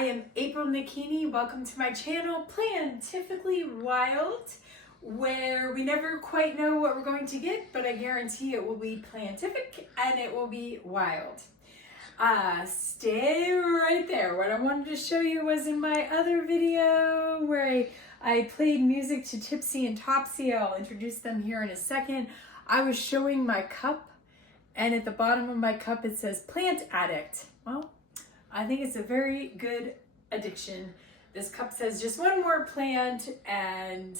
I am April Nakini. Welcome to my channel, Plantifically Wild, where we never quite know what we're going to get, but I guarantee it will be plantific and it will be wild. Stay right there. What I wanted to show you was in my other video where I played music to Tipsy and Topsy. I'll introduce them here in a second. I was showing my cup, and at the bottom of my cup it says Plant Addict. Well, I think it's a very good addiction. This cup says just one more plant and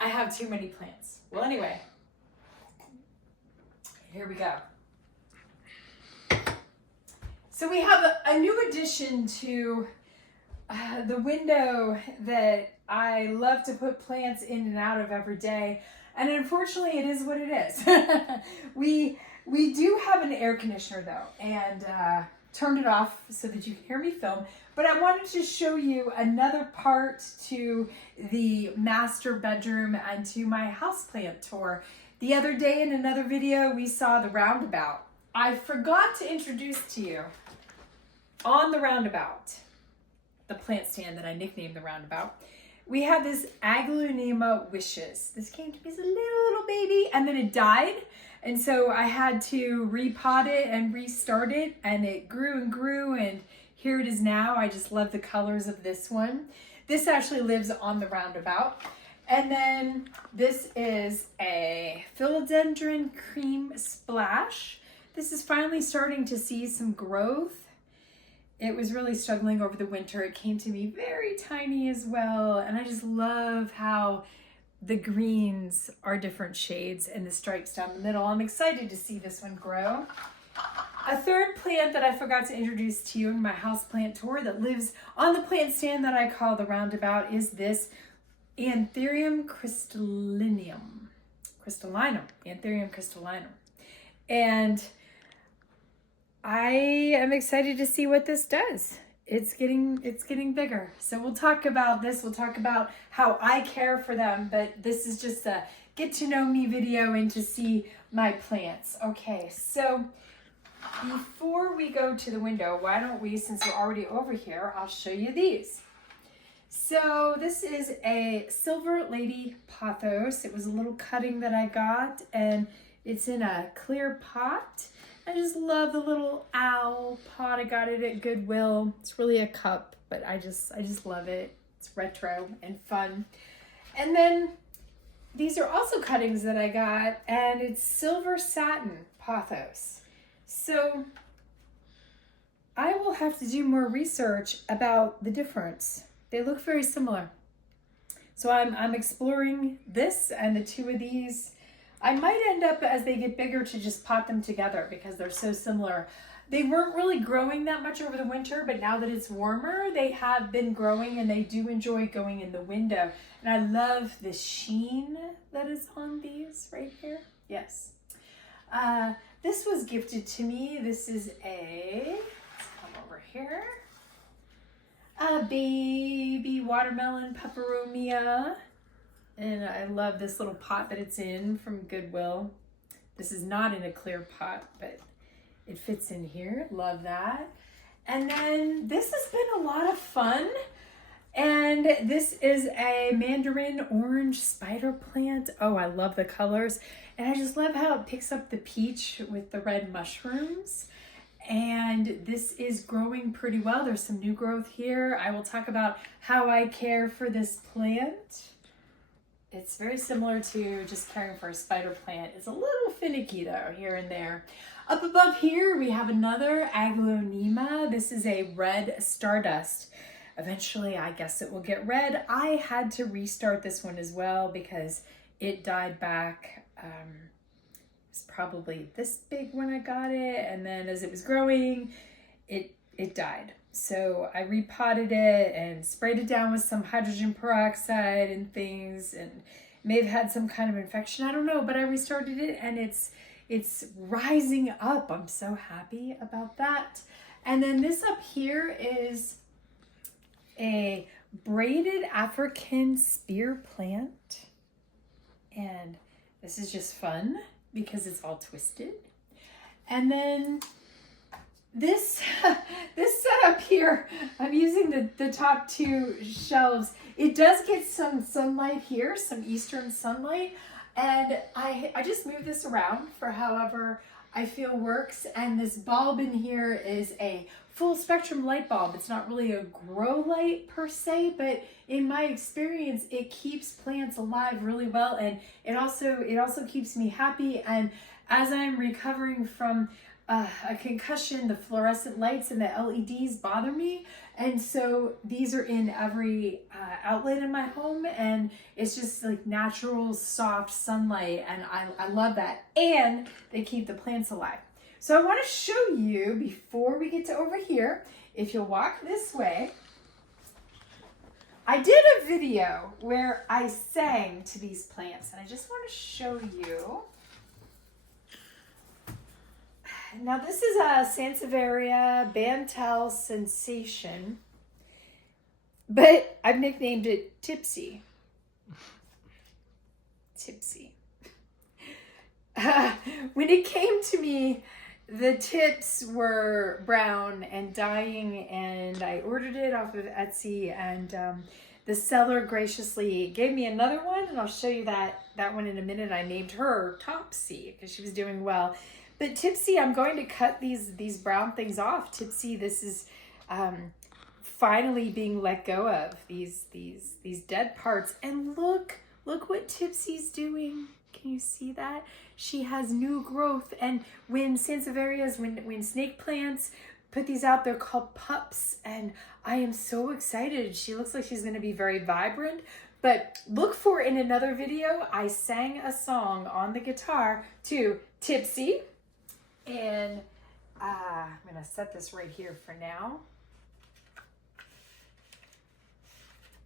I have too many plants. Well, anyway, here we go. So we have a new addition to the window that I love to put plants in and out of every day. And unfortunately, it is what it is. We do have an air conditioner though, and turned it off so that you can hear me film. But I wanted to show you another part to the master bedroom and to my houseplant tour. The other day in another video, we saw the roundabout. I forgot to introduce to you on the roundabout, the plant stand that I nicknamed the roundabout, we have this Aglaonema wishes. This came to me as a little baby and then it died. And so I had to repot it and restart it, and it grew and grew, and here it is now. I just love the colors of this one. This actually lives on the roundabout. And then this is a philodendron cream splash. This is finally starting to see some growth. It was really struggling over the winter. It came to me very tiny as well, and I just love how the greens are different shades and the stripes down the middle. I'm excited to see this one grow. A third plant that I forgot to introduce to you in my houseplant tour that lives on the plant stand that I call the roundabout is this Anthurium crystallinum. Anthurium crystallinum. And I am excited to see what this does. It's getting bigger. So we'll talk about this. We'll talk about how I care for them, but this is just a get to know me video and to see my plants. Okay, so before we go to the window, why don't we, since we're already over here, I'll show you these. So this is a Silver Lady Pothos. It was a little cutting that I got, and it's in a clear pot. I just love the little owl pot. I got it at Goodwill. It's really a cup, but I just love it. It's retro and fun. And then these are also cuttings that I got, and it's silver satin pothos. So I will have to do more research about the difference. They look very similar. So I'm exploring this and the two of these. I might end up, as they get bigger, to just pot them together because they're so similar. They weren't really growing that much over the winter, but now that it's warmer, they have been growing and they do enjoy going in the window. And I love the sheen that is on these right here. Yes. This was gifted to me. This is let's come over here, a baby watermelon peperomia. And I love this little pot that it's in from Goodwill. This is not in a clear pot, but it fits in here. Love that. And then this has been a lot of fun. And this is a mandarin orange spider plant. Oh, I love the colors. And I just love how it picks up the peach with the red mushrooms. And this is growing pretty well. There's some new growth here. I will talk about how I care for this plant. It's very similar to just caring for a spider plant. It's a little finicky though, here and there. Up above here, we have another Aglaonema. This is a red stardust. Eventually, I guess it will get red. I had to restart this one as well because it died back. It's probably this big when I got it. And then as it was growing, it died. So I repotted it and sprayed it down with some hydrogen peroxide and things, and may have had some kind of infection. I don't know, but I restarted it and it's rising up. I'm so happy about that. And then this up here is a braided African spear plant. And this is just fun because it's all twisted. And then this this setup here, I'm using the top two shelves. It does get some sunlight here, some eastern sunlight, and I just move this around for however I feel works. And this bulb in here is a full spectrum light bulb. It's not really a grow light per se, but in my experience, it keeps plants alive really well, and it also keeps me happy. And as I'm recovering from a concussion, the fluorescent lights and the LEDs bother me, and so these are in every outlet in my home, and it's just like natural soft sunlight, and I love that, and they keep the plants alive. So I want to show you before we get to over here, if you'll walk this way. I did a video where I sang to these plants, and I just want to show you. Now this is a Sansevieria Bantel Sensation, but I've nicknamed it Tipsy. Tipsy. When it came to me, the tips were brown and dying, and I ordered it off of Etsy, and the seller graciously gave me another one, and I'll show you that one in a minute. I named her Topsy because she was doing well. But Tipsy, I'm going to cut these brown things off. Tipsy, this is finally being let go of, these dead parts. And look what Tipsy's doing. Can you see that? She has new growth. And when Sansevierias, when snake plants put these out, they're called pups. And I am so excited. She looks like she's going to be very vibrant. But look for in another video, I sang a song on the guitar to Tipsy. And I'm going to set this right here for now.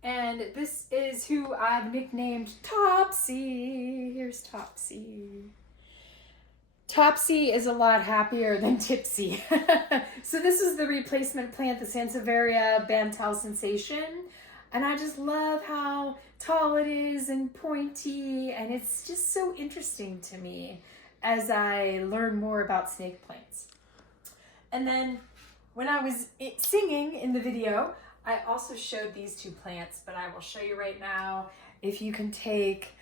And this is who I've nicknamed Topsy. Here's Topsy. Topsy is a lot happier than Tipsy. So this is the replacement plant, the Sansevieria Bantel Sensation. And I just love how tall it is and pointy. And it's just so interesting to me as I learn more about snake plants. And then when I was singing in the video, I also showed these two plants, but I will show you right now. If you can take,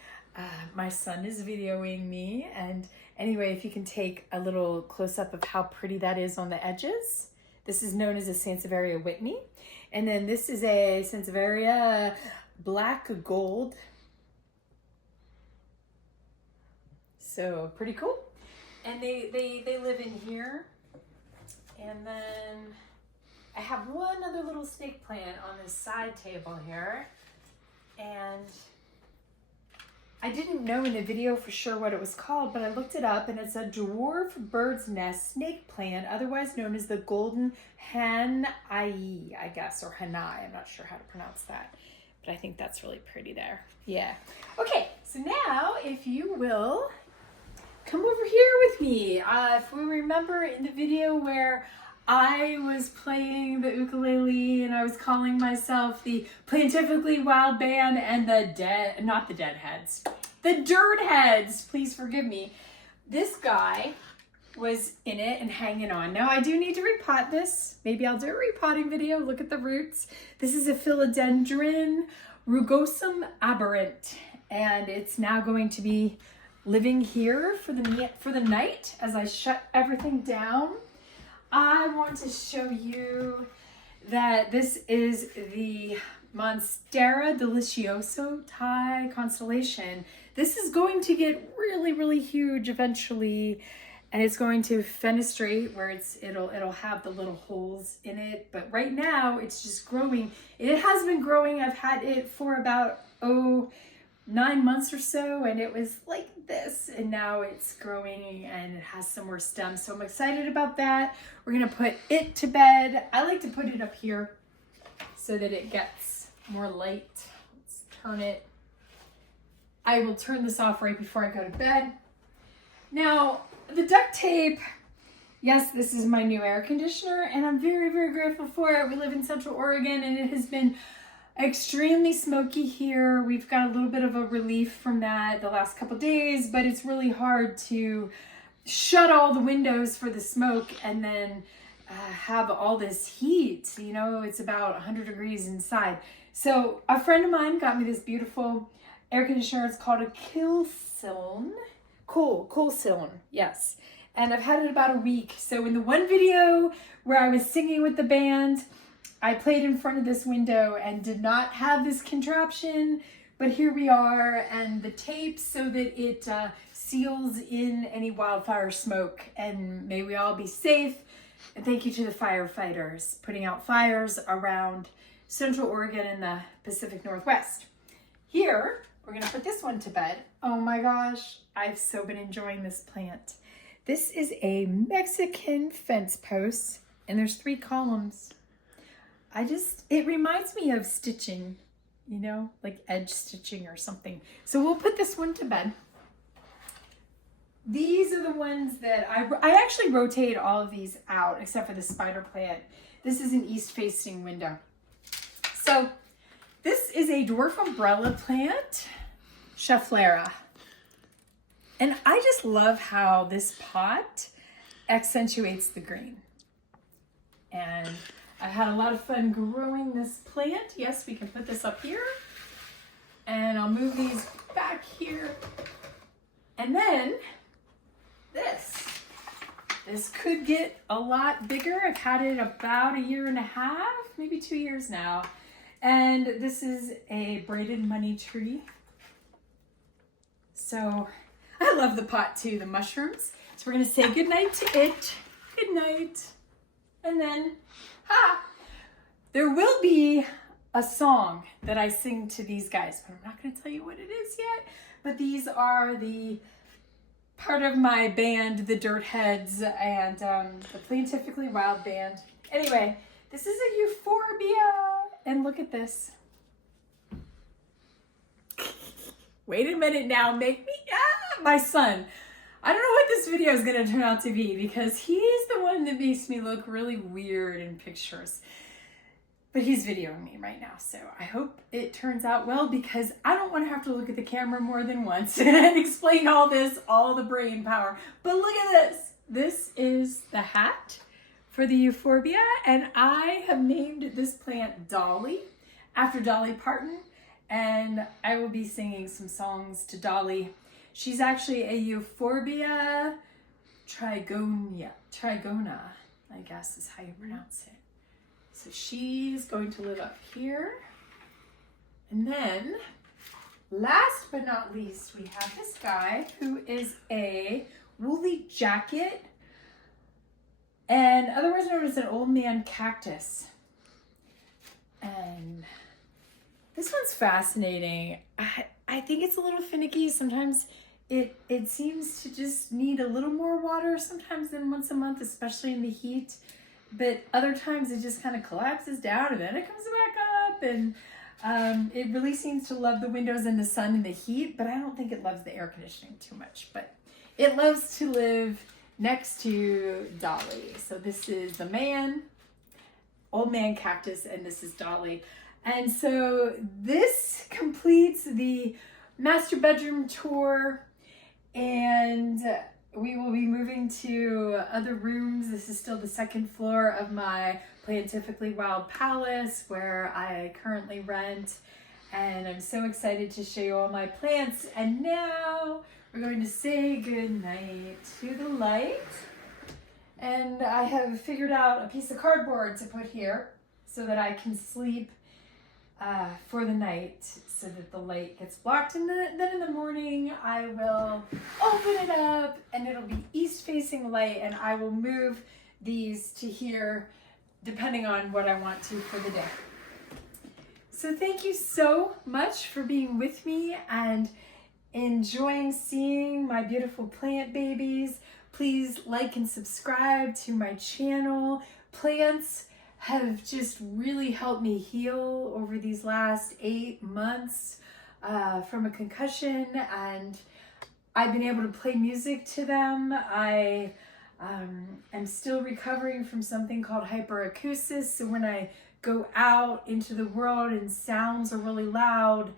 my son is videoing me, and anyway, if you can take a little close-up of how pretty that is on the edges. This is known as a Sansevieria Whitney. And then this is a Sansevieria Black Gold. So pretty cool. And they live in here. And then I have one other little snake plant on this side table here. And I didn't know in the video for sure what it was called, but I looked it up, and it's a dwarf bird's nest snake plant, otherwise known as the golden hanai, I guess, or hanai. I'm not sure how to pronounce that, but I think that's really pretty there. Yeah. Okay, so now if you will come over here with me. If we remember in the video where I was playing the ukulele and I was calling myself the Plantifically Wild Band and not the Deadheads, the Dirt Heads, please forgive me. This guy was in it and hanging on. Now I do need to repot this. Maybe I'll do a repotting video. Look at the roots. This is a Philodendron rugosum aberrant, and it's now going to be living here for the night as I shut everything down. I want to show you that this is the Monstera Delicioso Thai constellation. This is going to get really, really huge eventually, and it's going to fenestrate where it'll have the little holes in it. But right now it's just growing. It has been growing. I've had it for about 9 months or so, and it was like this, and now it's growing and it has some more stems, so I'm excited about that. We're gonna put it to bed. I like to put it up here so that it gets more light. Let's turn it. I will turn this off right before I go to bed. Now, the duct tape, yes, this is my new air conditioner, and I'm very, very grateful for it. We live in Central Oregon, and it has been extremely smoky here. We've got a little bit of a relief from that the last couple days, but it's really hard to shut all the windows for the smoke and then have all this heat. You know, it's about 100 degrees inside. So a friend of mine got me this beautiful air conditioner. It's called a Houseplant, yes. And I've had it about a week. So in the one video where I was singing with the band, I played in front of this window and did not have this contraption, but here we are, and the tape so that it seals in any wildfire smoke, and may we all be safe. And thank you to the firefighters putting out fires around Central Oregon and the Pacific Northwest. Here, we're gonna put this one to bed. Oh my gosh, I've so been enjoying this plant. This is a Mexican fence post, and there's 3 columns. It reminds me of stitching, you know, like edge stitching or something. So we'll put this one to bed. These are the ones that I actually rotate all of these out except for the spider plant. This is an east facing window. So this is a dwarf umbrella plant, Schefflera. And I just love how this pot accentuates the green. And I had a lot of fun growing this plant. Yes, we can put this up here. And I'll move these back here. And then this could get a lot bigger. I've had it about 1.5 years, maybe 2 years now. And this is a braided money tree. So I love the pot too, the mushrooms. So we're gonna say goodnight to it. Good night. And then, there will be a song that I sing to these guys, but I'm not gonna tell you what it is yet. But these are the part of my band, the Dirt Heads, and the Plantifically Wild Band. Anyway, this is a euphorbia, and look at this. Wait a minute now, make me, my son. I don't know what this video is gonna turn out to be because he's the one that makes me look really weird in pictures. But he's videoing me right now, so I hope it turns out well because I don't want to have to look at the camera more than once and explain all the brain power. But look at this. This is the hat for the euphorbia, and I have named this plant Dolly after Dolly Parton, and I will be singing some songs to Dolly. She's actually a euphorbia trigona, I guess is how you pronounce it. So she's going to live up here. And then, last but not least, we have this guy who is a woolly jacket, and otherwise known as an old man cactus. And this one's fascinating. I think it's a little finicky. Sometimes it seems to just need a little more water sometimes than once a month, especially in the heat. But other times it just kind of collapses down and then it comes back up. And it really seems to love the windows and the sun and the heat, but I don't think it loves the air conditioning too much. But it loves to live next to Dolly. So this is the man, old man cactus, and this is Dolly. And so this completes the master bedroom tour, and we will be moving to other rooms. This is still the 2nd floor of my Plantifically Wild Palace where I currently rent, and I'm so excited to show you all my plants. And now we're going to say good night to the light, and I have figured out a piece of cardboard to put here so that I can sleep for the night so that the light gets blocked, and then in the morning I will open it up and it'll be east facing light, and I will move these to here depending on what I want to for the day. So thank you so much for being with me and enjoying seeing my beautiful plant babies. Please like and subscribe to my channel. Plants have just really helped me heal over these last 8 months from a concussion, and I've been able to play music to them. I am still recovering from something called hyperacusis, so when I go out into the world and sounds are really loud,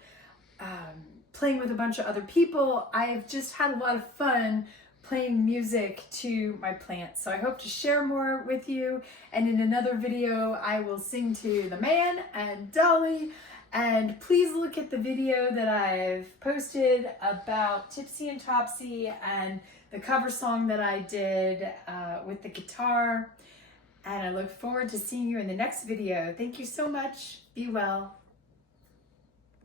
playing with a bunch of other people, I have just had a lot of fun playing music to my plants. So I hope to share more with you, and in another video I will sing to the man and Dolly. And please look at the video that I've posted about Tipsy and Topsy and the cover song that I did with the guitar. And I look forward to seeing you in the next video. Thank you so much. Be well.